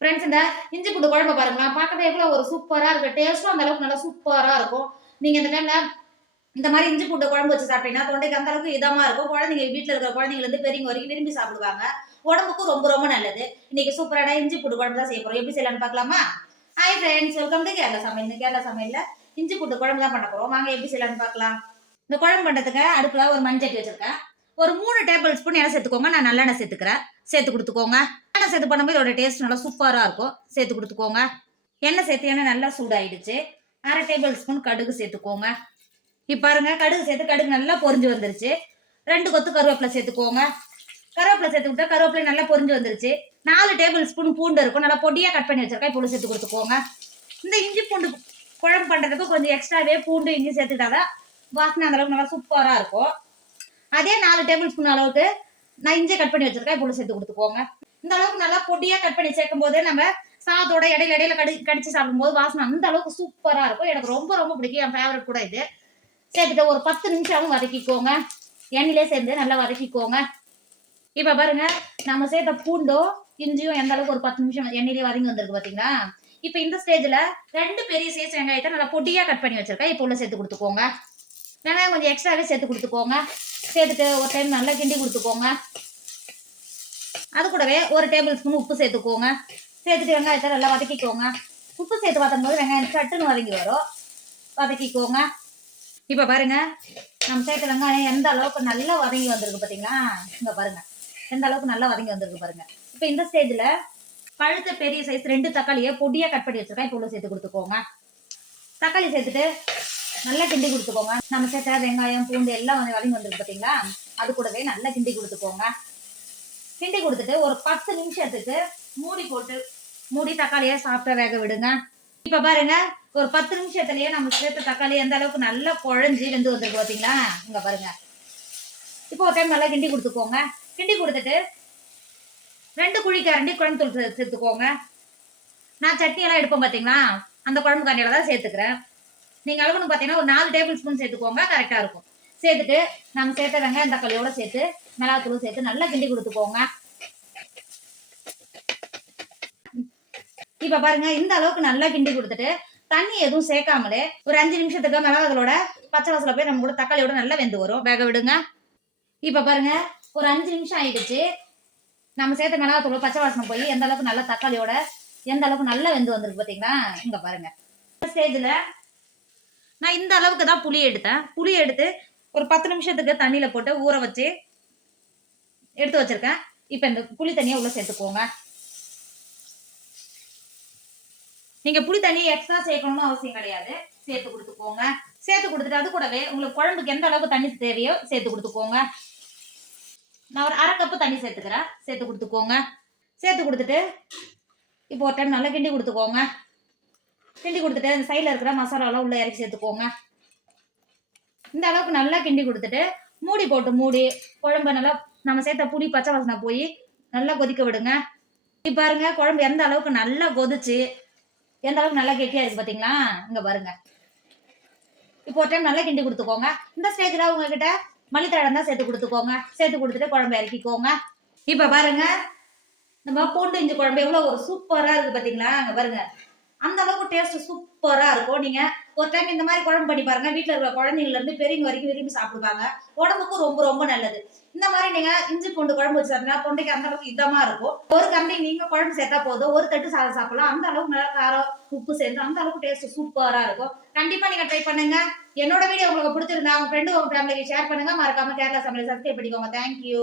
Friends இந்த இஞ்சி பூண்டு குழம்பு பாருங்களா, பார்க்கவே எவ்வளவு ஒரு சூப்பரா இருக்கு. டேஸ்ட்டும் அந்த அளவுக்கு நல்லா சூப்பரா இருக்கும். நீங்க இந்த டைம்ல இந்த மாதிரி இஞ்சி பூண்டு குழம்பு வச்சு சாப்பிட்டீங்கன்னா தொண்டைக்கு அந்த அளவுக்கு இதமா இருக்கும். குழந்தைங்க வீட்டுல இருக்கிற குழந்தைங்க இருந்து பெரியவங்க வரைக்கும் விரும்பி சாப்பிடுவாங்க. உடம்புக்கும் ரொம்ப ரொம்ப நல்லது. இன்னைக்கு சூப்பரான இஞ்சி பூண்டு குழம்பு தான் செய்ய போறோம். எப்படி செய்யலாம்னு பார்க்கலாமா? Hi friends, welcome to Kerala சமையல். இந்த கேரளா சமையல்ல இஞ்சி பூண்டு குழம்பு தான் பண்ண போறோம். வாங்க எப்படி செய்யலாம்னு பார்க்கலாம். இந்த குழம்பு பண்றதுக்கு அடுப்புல ஒரு மண்சட்டி வச்சிருக்கேன். ஒரு 3 டேபிள் ஸ்பூன் எண்ணெய் சேர்த்துக்கோங்க. நான் நல்லெண்ணெய் சேர்த்துக்கிறேன். சேர்த்து கொடுத்துக்கோங்க. எண்ணெய் சேர்த்து பண்ணும்போது இதோட டேஸ்ட் நல்லா சூப்பரா இருக்கும். சேர்த்து கொடுத்துக்கோங்க. எண்ணெய் சேர்த்து எண்ணெய் நல்லா சூடாயிடுச்சு. 1/2 டேபிள் ஸ்பூன் கடுகு சேர்த்துக்கோங்க. இப்ப பாருங்க, கடுகு சேர்த்து கடுகு நல்லா பொரிஞ்சு வந்துருச்சு. 2 கொத்து கருவேப்பிலை சேர்த்துக்கோங்க. கருவேப்பிலை சேர்த்து விட்டா கருவேப்பிலை நல்லா பொரிஞ்சு வந்துருச்சு. 4 டேபிள் ஸ்பூன் பூண்டு இருக்கும், நல்லா பொடியா கட் பண்ணி வச்சிருக்கேன். இப்போ சேர்த்து கொடுத்துக்கோங்க. இந்த இஞ்சி பூண்டு குழம்பு பண்றதுக்கு கொஞ்சம் எக்ஸ்ட்ராவே பூண்டு இஞ்சி சேர்த்துட்டாதான் வாசனை அந்த அளவுக்கு நல்லா சூப்பரா இருக்கும். அதே 4 டேபிள் ஸ்பூன் அளவுக்கு நான் இஞ்சி கட் பண்ணி வச்சிருக்கேன். இப்போ சேர்த்து கொடுத்துக்கோங்க. இந்த அளவுக்கு நல்லா பொடியா கட் பண்ணி சேர்க்கும் போது நம்ம சாதத்தோட இடையில இடையில கடிச்சு சாப்பிடும்போது வாசனை அந்த அளவுக்கு சூப்பரா இருக்கும். எனக்கு ரொம்ப ரொம்ப பிடிக்கும். என் ஃபேவரட் கூட இது. சேர்த்துட்டு ஒரு 10 நிமிஷம் வதக்கிக்கோங்க. எண்ணெயிலே சேர்ந்து நல்லா வதக்கிக்கோங்க. இப்ப பாருங்க, நம்ம சேர்த்த பூண்டோ இஞ்சியும் எந்த அளவுக்கு ஒரு 10 நிமிஷம் எண்ணெயிலே வதங்கி வந்திருக்கு பாத்தீங்களா? இப்ப இந்த ஸ்டேஜ்ல 2 பெரிய சைஸ் வெங்காயத்தை நல்லா பொடியா கட் பண்ணி வச்சிருக்கேன். இப்போ சேர்த்து கொடுத்துக்கோங்க. வெங்காயம் கொஞ்சம் எக்ஸ்ட்ராவே சேர்த்து கொடுத்துக்கோங்க. சேர்த்துட்டு ஒரு டைம் நல்லா கிண்டி கொடுத்துக்கோங்க. அது கூடவே ஒரு டேபிள் ஸ்பூன் உப்பு சேர்த்துக்கோங்க. சேர்த்துட்டு வெங்காயத்தை நல்லா வதக்கிக்கோங்க. உப்பு சேர்த்து வதக்கும் போது வெங்காயம் சட்டுன்னு வதங்கி வரும். வதக்கிக்கோங்க. இப்ப பாருங்க, நம்ம சேர்த்த வெங்காயம் எந்த அளவுக்கு நல்லா வதங்கி வந்திருக்கு பாத்தீங்களா? இங்க பாருங்க, எந்த அளவுக்கு நல்லா வதங்கி வந்திருக்கு பாருங்க. இப்ப இந்த ஸ்டேஜ்ல பழுத்த பெரிய சைஸ் 2 தக்காளியை பொடியா கட் பண்ணி வச்சிருக்கேன். இப்போ சேர்த்து கொடுத்துக்கோங்க. தக்காளி சேர்த்துட்டு நல்லா கிண்டி கொடுத்துக்கோங்க. நம்ம சேர்த்த வெங்காயம் பூண்டு எல்லாம் வதங்கி வந்திருக்கு பாத்தீங்களா? அது கூடவே நல்லா கிண்டி கொடுத்துக்கோங்க. கிண்டி கொடுத்துட்டு ஒரு 10 நிமிஷத்துக்கு மூடி தக்காளியை சாப்பிட்ட வேக விடுங்க. இப்ப பாருங்க, ஒரு 10 நிமிஷத்துலயே நம்ம சேர்த்த தக்காளி எந்த அளவுக்கு நல்லா குழஞ்சி வெந்து வந்திருக்கு பாத்தீங்களா? இங்க பாருங்க. இப்போ ஒரு டைம் நல்லா கிண்டி கொடுத்துக்கோங்க. கிண்டி கொடுத்துட்டு 2 குழிக்கரண்டி குழம்பு தூள் சேர்த்துக்கோங்க. நான் சட்னி எல்லாம் எடுப்போம் பாத்தீங்களா? அந்த குழம்பு கரண்டியில தான் சேர்த்துக்கிறேன். நீங்க அளவுன்னு பாத்தீங்கன்னா ஒரு 4 டேபிள் ஸ்பூன் சேர்த்துக்கோங்க. கரெக்டா இருக்கும். சேர்த்துட்டு நம்ம சேர்த்த வெங்காயம் தக்காளியோட சேர்த்து மிளகாத்தூள் சேர்த்து நல்லா கிண்டி கொடுத்துக்கோங்க. இப்ப பாருங்க, இந்த அளவுக்கு நல்லா கிண்டி கொடுத்துட்டு தண்ணி எதுவும் சேர்க்காமலே ஒரு 5 நிமிஷத்துக்கு மிளகாத்தூளோட பச்சை வாசல போய் நம்ம கூட தக்காளியோட நல்லா வெந்து வரும். வேக விடுங்க. இப்ப பாருங்க, ஒரு 5 நிமிஷம் ஆயிடுச்சு. நம்ம சேர்த்த மிளகாத்தூள் பச்சை வாசனை போய் எந்த அளவுக்கு நல்லா தக்காளியோட எந்த அளவுக்கு நல்லா வெந்து வந்திருக்கு பாத்தீங்களா? இங்க பாருங்க. ஸ்டேஜ்ல நான் இந்த அளவுக்கு தான் புளி எடுத்தேன். புளி எடுத்து ஒரு 10 நிமிஷத்துக்கு தண்ணியில போட்டு ஊற வச்சு எடுத்து வச்சிருக்கேன். இப்ப இந்த புளி தண்ணியை உள்ள சேர்த்துக்கோங்க. நீங்க புளி தண்ணி எக்ஸ்ட்ரா சேர்க்கணும்னு அவசியம் கிடையாது. சேர்த்து கொடுத்துக்கோங்க. சேர்த்து கொடுத்துட்டு அது கூடவே உங்களுக்கு குழம்புக்கு எந்த அளவுக்கு தண்ணி தேவையோ சேர்த்து கொடுத்துக்கோங்க. நான் ஒரு 1/2 கப்பு தண்ணி சேர்த்துக்கிறேன். சேர்த்து கொடுத்துக்கோங்க. சேர்த்து கொடுத்துட்டு இப்போ ஒரு டைம் நல்லா கிண்டி கொடுத்துக்கோங்க. கிண்டி கொடுத்துட்டு அந்த சைடில் இருக்கிற மசாலாலாம் உள்ள இறக்கி சேர்த்துக்கோங்க. இந்த அளவுக்கு நல்லா கிண்டி கொடுத்துட்டு மூடி போட்டு மூடி குழம்பு நல்லா நம்ம சேர்த்த புளி பச்சை வாசனை போய் நல்லா கொதிக்க விடுங்க. இப்ப பாருங்க, குழம்பு எந்த அளவுக்கு நல்லா கொதிச்சு எந்த அளவுக்கு நல்லா கெட்டியா இருக்கு பாத்தீங்களா? இங்க பாருங்க. இப்போ ஒரு டைம் நல்லா கிண்டி கொடுத்துக்கோங்க. இந்த ஸ்டேஜ்ல உங்ககிட்ட மல்லித்தழை தான் சேர்த்து கொடுத்துக்கோங்க. சேர்த்து கொடுத்துட்டு குழம்பு இறக்கிக்கோங்க. இப்ப பாருங்க, நம்ம பூண்டு இஞ்சி குழம்பு எவ்வளவு ஒரு சூப்பரா இருக்கு பாத்தீங்களா? அங்க பாருங்க, அந்த அளவுக்கு டேஸ்ட் சூப்பரா இருக்கும். நீங்க ஒரு டைம் இந்த மாதிரி குழம்பு பண்ணி பாருங்க. வீட்டுல இருக்கிற குழந்தைங்கல இருந்து பெரியவங்க வரைக்கும் விரும்பி சாப்பிடுவாங்க. உடம்புக்கும் ரொம்ப ரொம்ப நல்லது. இந்த மாதிரி நீங்க இஞ்சி பூண்டு குழம்பு வச்சு சாப்பிட்டா தொண்டைக்கு அந்த அளவுக்கு இதமா இருக்கும். ஒரு கரண்டி நீங்க குழம்பு சேர்த்தா போதும், ஒரு தட்டு சாதம் சாப்பிடலாம். அந்த அளவுக்கு நல்லா காரம் உப்பு சேர்ந்து அந்த அளவுக்கு டேஸ்ட் சூப்பரா இருக்கும். கண்டிப்பா நீங்க ட்ரை பண்ணுங்க. என்னோட வீடியோ உங்களுக்கு பிடிச்சிருந்தா உங்க ஃப்ரெண்டு உங்க ஃபேமிலிக்கு ஷேர் பண்ணுங்க. மறக்காம கேரளா சமையல் சப்ஸ்கிரைப் பண்ணிக்கோங்க. தேங்க்யூ.